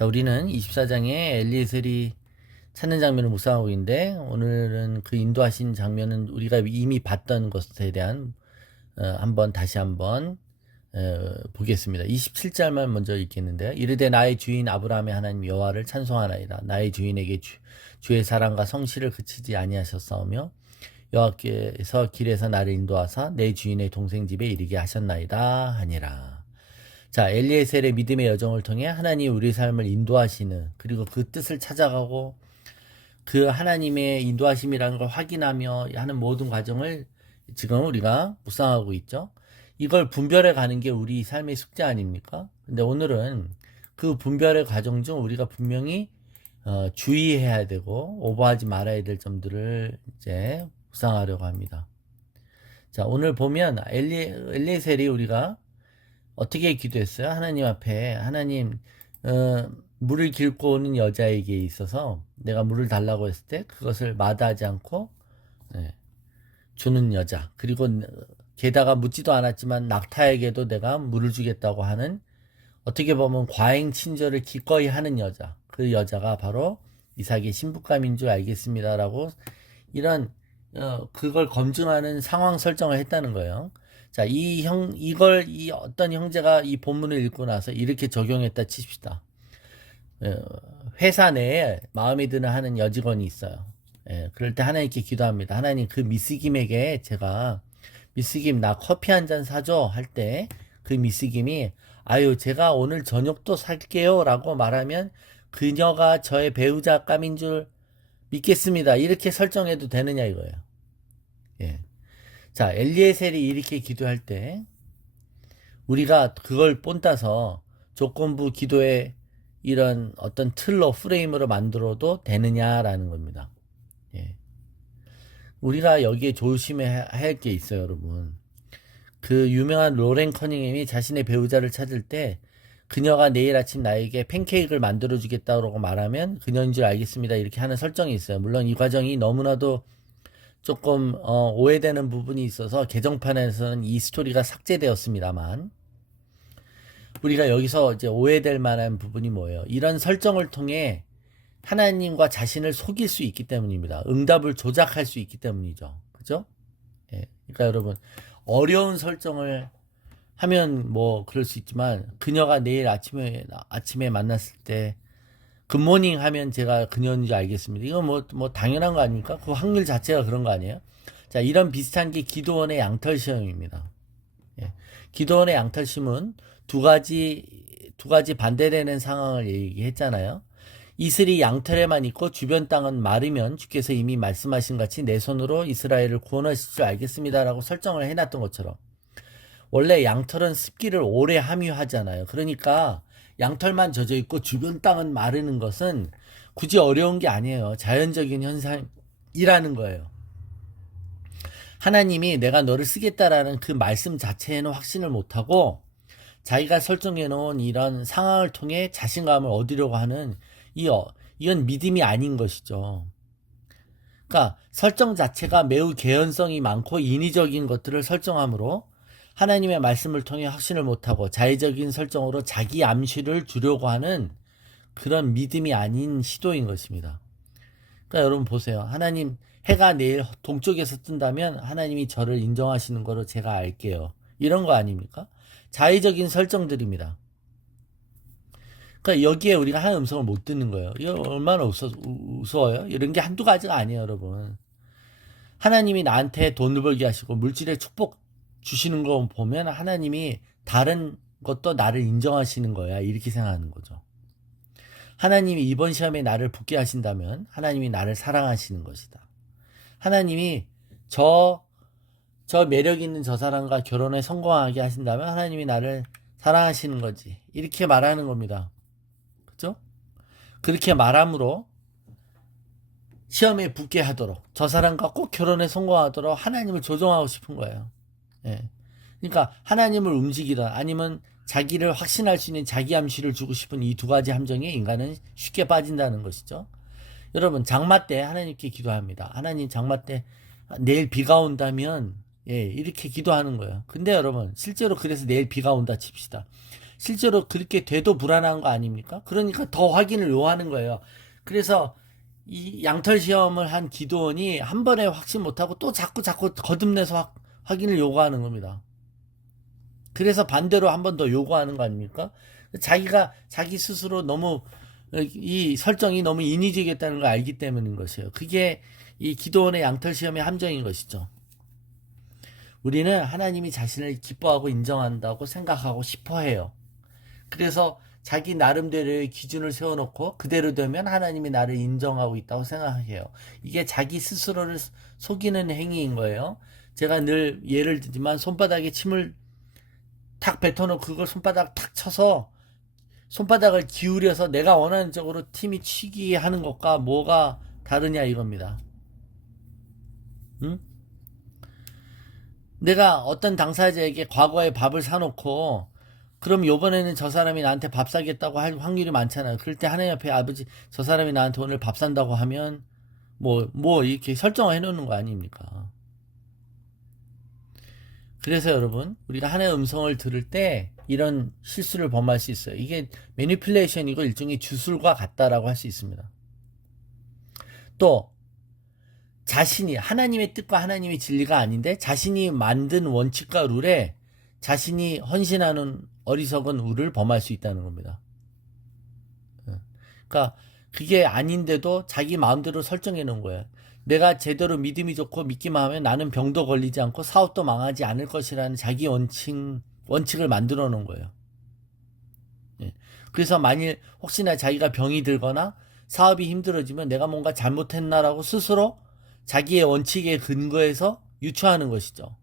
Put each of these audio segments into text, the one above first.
자, 우리는 24장에 엘리에셀이 찾는 장면을 묵상하고 있는데, 오늘은 그 인도하신 장면은 우리가 이미 봤던 것에 대한 다시 한번 보겠습니다. 27절만 먼저 읽겠는데요. 이르되 나의 주인 아브라함의 하나님 여호와를 찬송하나이다. 나의 주인에게 주의 사랑과 성실을 그치지 아니하셨사오며 여호와께서 길에서 나를 인도하사 내 주인의 동생 집에 이르게 하셨나이다 하니라. 자, 엘리에셀의 믿음의 여정을 통해 하나님 우리 삶을 인도하시는, 그리고 그 뜻을 찾아가고 그 하나님의 인도하심이라는 걸 확인하며 하는 모든 과정을 지금 우리가 묵상하고 있죠. 이걸 분별해 가는 게 우리 삶의 숙제 아닙니까? 근데 오늘은 그 분별의 과정 중 우리가 분명히 주의해야 되고 오버하지 말아야 될 점들을 이제 묵상하려고 합니다. 자, 오늘 보면 엘리에셀이 우리가 어떻게 기도했어요? 하나님 앞에, 하나님, 물을 길고 오는 여자에게 있어서 내가 물을 달라고 했을 때 그것을 마다하지 않고 주는 여자, 그리고 게다가 묻지도 않았지만 낙타에게도 내가 물을 주겠다고 하는, 어떻게 보면 과잉 친절을 기꺼이 하는 여자, 그 여자가 바로 이삭의 신부감인 줄 알겠습니다라고 이런 그걸 검증하는 상황 설정을 했다는 거예요. 자, 이 어떤 형제가 이 본문을 읽고 나서 이렇게 적용했다 칩시다. 회사 내에 마음에 드는 하는 여직원이 있어요. 그럴 때 하나님께 기도합니다. 하나님, 그 미스김에게 제가, 미스김 나 커피 한 잔 사줘 할 때 그 미스김이 아유 제가 오늘 저녁도 살게요 라고 말하면 그녀가 저의 배우자감인 줄 믿겠습니다. 이렇게 설정해도 되느냐 이거예요. 예. 자, 엘리에셀이 이렇게 기도할 때 우리가 그걸 본따서 조건부 기도의 이런 어떤 틀로 프레임으로 만들어도 되느냐라는 겁니다. 예. 우리가 여기에 조심해야 할 게 있어요, 여러분. 그 유명한 로렌 커닝햄이 자신의 배우자를 찾을 때 그녀가 내일 아침 나에게 팬케이크를 만들어 주겠다고 말하면 그녀인 줄 알겠습니다. 이렇게 하는 설정이 있어요. 물론 이 과정이 너무나도 조금 오해되는 부분이 있어서 개정판에서는 이 스토리가 삭제되었습니다만, 우리가 여기서 이제 오해될 만한 부분이 뭐예요? 이런 설정을 통해 하나님과 자신을 속일 수 있기 때문입니다. 응답을 조작할 수 있기 때문이죠. 그죠? 예. 그러니까 여러분, 어려운 설정을 하면 뭐 그럴 수 있지만, 그녀가 내일 아침에 만났을 때 굿모닝 하면 제가 그녀인지 알겠습니다. 이건 뭐 당연한 거 아닙니까? 그 확률 자체가 그런 거 아니에요? 자, 이런 비슷한 게 기도원의 양털 시험입니다. 예. 기도원의 양털 시험은 두 가지 반대되는 상황을 얘기했잖아요. 이슬이 양털에만 있고 주변 땅은 마르면 주께서 이미 말씀하신 같이 내 손으로 이스라엘을 구원하실 줄 알겠습니다라고 설정을 해놨던 것처럼, 원래 양털은 습기를 오래 함유하잖아요. 그러니까 양털만 젖어 있고 주변 땅은 마르는 것은 굳이 어려운 게 아니에요. 자연적인 현상이라는 거예요. 하나님이 내가 너를 쓰겠다라는 그 말씀 자체에는 확신을 못하고 자기가 설정해 놓은 이런 상황을 통해 자신감을 얻으려고 하는 이건 믿음이 아닌 것이죠. 그러니까 설정 자체가 매우 개연성이 많고 인위적인 것들을 설정하므로 하나님의 말씀을 통해 확신을 못하고 자의적인 설정으로 자기 암시를 주려고 하는 그런 믿음이 아닌 시도인 것입니다. 그러니까 여러분 보세요. 하나님, 해가 내일 동쪽에서 뜬다면 하나님이 저를 인정하시는 거로 제가 알게요. 이런 거 아닙니까? 자의적인 설정들입니다. 그러니까 여기에 우리가 하나님 음성을 못 듣는 거예요. 이거 얼마나 우스워요? 이런 게 한두 가지가 아니에요, 여러분. 하나님이 나한테 돈을 벌게 하시고 물질의 축복 주시는 거 보면 하나님이 다른 것도 나를 인정하시는 거야, 이렇게 생각하는 거죠. 하나님이 이번 시험에 나를 붙게 하신다면 하나님이 나를 사랑하시는 것이다. 하나님이 저 매력 있는 저 사람과 결혼에 성공하게 하신다면 하나님이 나를 사랑하시는 거지, 이렇게 말하는 겁니다. 그죠? 그렇게 말함으로 시험에 붙게 하도록, 저 사람과 꼭 결혼에 성공하도록 하나님을 조종하고 싶은 거예요. 예. 그러니까 하나님을 움직이다 아니면 자기를 확신할 수 있는 자기 암시를 주고 싶은 이 두 가지 함정에 인간은 쉽게 빠진다는 것이죠. 여러분, 장마 때 하나님께 기도합니다. 하나님, 장마 때 내일 비가 온다면, 이렇게 기도하는 거예요. 근데 여러분, 실제로 그래서 내일 비가 온다 칩시다. 실제로 그렇게 돼도 불안한 거 아닙니까? 그러니까 더 확인을 요하는 거예요. 그래서 이 양털 시험을 한 기도원이 한 번에 확신 못하고 또 자꾸 거듭내서 확인을 요구하는 겁니다. 그래서 반대로 한 번 더 요구하는 거 아닙니까? 자기가 자기 스스로 너무 이 설정이 너무 인위적이었다는 걸 알기 때문인 것이에요. 그게 이 기도원의 양털 시험의 함정인 것이죠. 우리는 하나님이 자신을 기뻐하고 인정한다고 생각하고 싶어 해요. 그래서 자기 나름대로의 기준을 세워놓고 그대로 되면 하나님이 나를 인정하고 있다고 생각해요. 이게 자기 스스로를 속이는 행위인 거예요. 제가 늘 예를 들지만 손바닥에 침을 탁 뱉어놓고 그걸 손바닥 탁 쳐서 손바닥을 기울여서 내가 원하는 쪽으로 팀이 치기 하는 것과 뭐가 다르냐 이겁니다. 응? 내가 어떤 당사자에게 과거에 밥을 사놓고 그럼 요번에는 저 사람이 나한테 밥 사겠다고 할 확률이 많잖아요. 그럴 때 하나님 앞에 아버지 저 사람이 나한테 오늘 밥 산다고 하면 뭐 이렇게 설정을 해놓는 거 아닙니까? 그래서 여러분 우리가 하나님의 음성을 들을 때 이런 실수를 범할 수 있어요. 이게 매니플레이션이고 일종의 주술과 같다라고 할 수 있습니다. 또 자신이 하나님의 뜻과 하나님의 진리가 아닌데 자신이 만든 원칙과 룰에 자신이 헌신하는 어리석은 우를 범할 수 있다는 겁니다. 그러니까 그게 아닌데도 자기 마음대로 설정해 놓은 거예요. 내가 제대로 믿음이 좋고 믿기만 하면 나는 병도 걸리지 않고 사업도 망하지 않을 것이라는 자기 원칙을 만들어 놓은 거예요. 예. 그래서 만일 혹시나 자기가 병이 들거나 사업이 힘들어지면 내가 뭔가 잘못했나라고 스스로 자기의 원칙에 근거해서 유추하는 것이죠.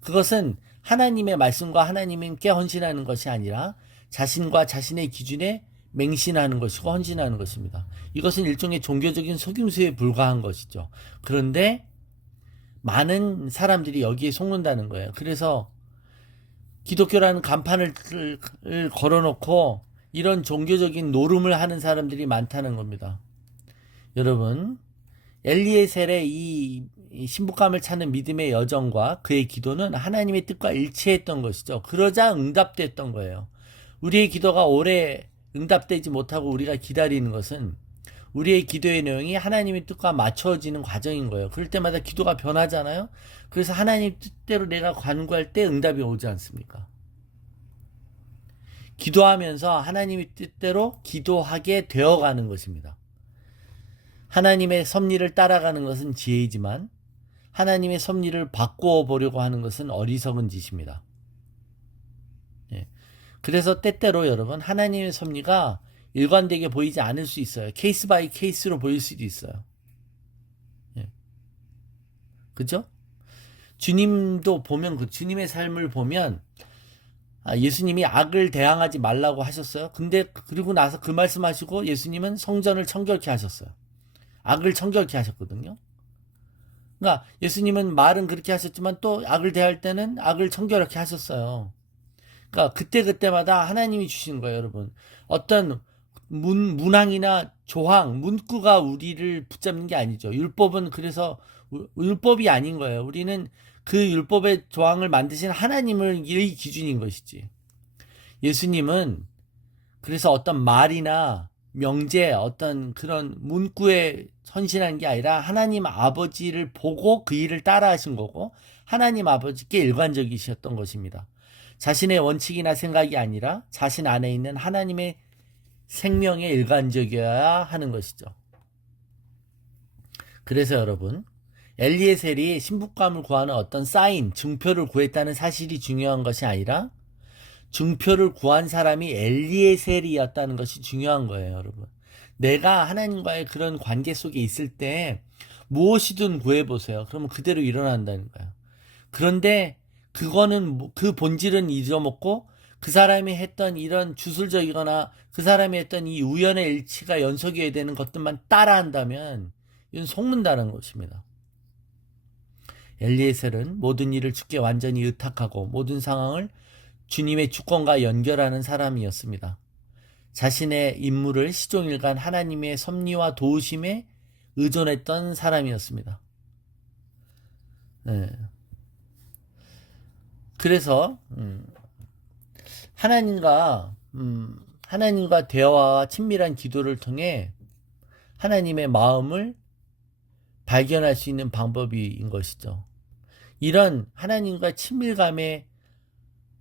그것은 하나님의 말씀과 하나님께 헌신하는 것이 아니라 자신과 자신의 기준에 맹신하는 것이고 헌신하는 것입니다. 이것은 일종의 종교적인 속임수에 불과한 것이죠. 그런데 많은 사람들이 여기에 속는다는 거예요. 그래서 기독교라는 간판을 걸어놓고 이런 종교적인 노름을 하는 사람들이 많다는 겁니다. 여러분, 엘리에셀의 이 신부감을 찾는 믿음의 여정과 그의 기도는 하나님의 뜻과 일치했던 것이죠. 그러자 응답됐던 거예요. 우리의 기도가 오래 응답되지 못하고 우리가 기다리는 것은 우리의 기도의 내용이 하나님의 뜻과 맞춰지는 과정인 거예요. 그럴 때마다 기도가 변하잖아요. 그래서 하나님 뜻대로 내가 간구할 때 응답이 오지 않습니까? 기도하면서 하나님의 뜻대로 기도하게 되어가는 것입니다. 하나님의 섭리를 따라가는 것은 지혜이지만 하나님의 섭리를 바꾸어 보려고 하는 것은 어리석은 짓입니다. 예. 그래서 때때로 여러분 하나님의 섭리가 일관되게 보이지 않을 수 있어요. 케이스 바이 케이스로 보일 수도 있어요. 예. 그죠? 주님도 보면 주님의 삶을 보면 예수님이 악을 대항하지 말라고 하셨어요. 근데 그리고 나서 그 말씀하시고 예수님은 성전을 청결케 하셨어요. 악을 청결케 하셨거든요. 그러니까 예수님은 말은 그렇게 하셨지만 또 악을 대할 때는 악을 청결케 하셨어요. 그러니까 그때마다 하나님이 주시는 거예요, 여러분. 어떤 문항이나 조항, 문구가 우리를 붙잡는 게 아니죠. 율법은 그래서 율법이 아닌 거예요. 우리는 그 율법의 조항을 만드신 하나님을 이 기준인 것이지. 예수님은 그래서 어떤 말이나 명제, 어떤 그런 문구에 헌신한 게 아니라 하나님 아버지를 보고 그 일을 따라 하신 거고 하나님 아버지께 일관적이셨던 것입니다. 자신의 원칙이나 생각이 아니라 자신 안에 있는 하나님의 생명에 일관적이어야 하는 것이죠. 그래서 여러분 엘리에셀이 신부감을 구하는 어떤 사인, 증표를 구했다는 사실이 중요한 것이 아니라 증표를 구한 사람이 엘리에셀이었다는 것이 중요한 거예요, 여러분. 내가 하나님과의 그런 관계 속에 있을 때 무엇이든 구해보세요. 그러면 그대로 일어난다는 거예요. 그런데 그거는 그 본질은 잊어먹고 그 사람이 했던 이런 주술적이거나 그 사람이 했던 이 우연의 일치가 연속이어야 되는 것들만 따라한다면 이건 속는다는 것입니다. 엘리에셀은 모든 일을 주께 완전히 의탁하고 모든 상황을 주님의 주권과 연결하는 사람이었습니다. 자신의 임무를 시종일관 하나님의 섭리와 도우심에 의존했던 사람이었습니다. 네. 그래서 하나님과 하나님과 대화와 친밀한 기도를 통해 하나님의 마음을 발견할 수 있는 방법인 것이죠. 이런 하나님과 친밀감의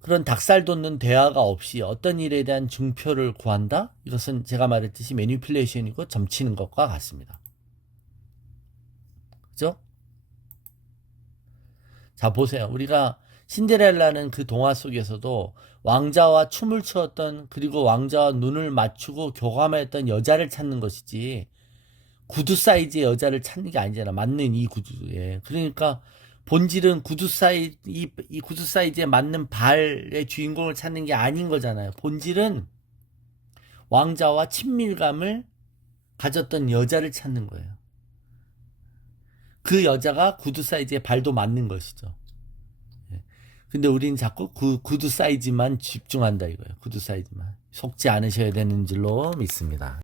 그런 닭살 돋는 대화가 없이 어떤 일에 대한 증표를 구한다? 이것은 제가 말했듯이 매니플레이션이고 점치는 것과 같습니다. 그죠? 자, 보세요. 우리가 신데렐라는 그 동화 속에서도 왕자와 춤을 추었던, 그리고 왕자와 눈을 맞추고 교감했던 여자를 찾는 것이지 구두 사이즈의 여자를 찾는 게 아니잖아. 맞는 이 구두에. 그러니까 본질은 이 구두 사이즈에 맞는 발의 주인공을 찾는 게 아닌 거잖아요. 본질은 왕자와 친밀감을 가졌던 여자를 찾는 거예요. 그 여자가 구두 사이즈의 발도 맞는 것이죠. 예. 근데 우리는 자꾸 구두 사이즈만 집중한다 이거예요. 구두 사이즈만. 속지 않으셔야 되는 줄로 믿습니다.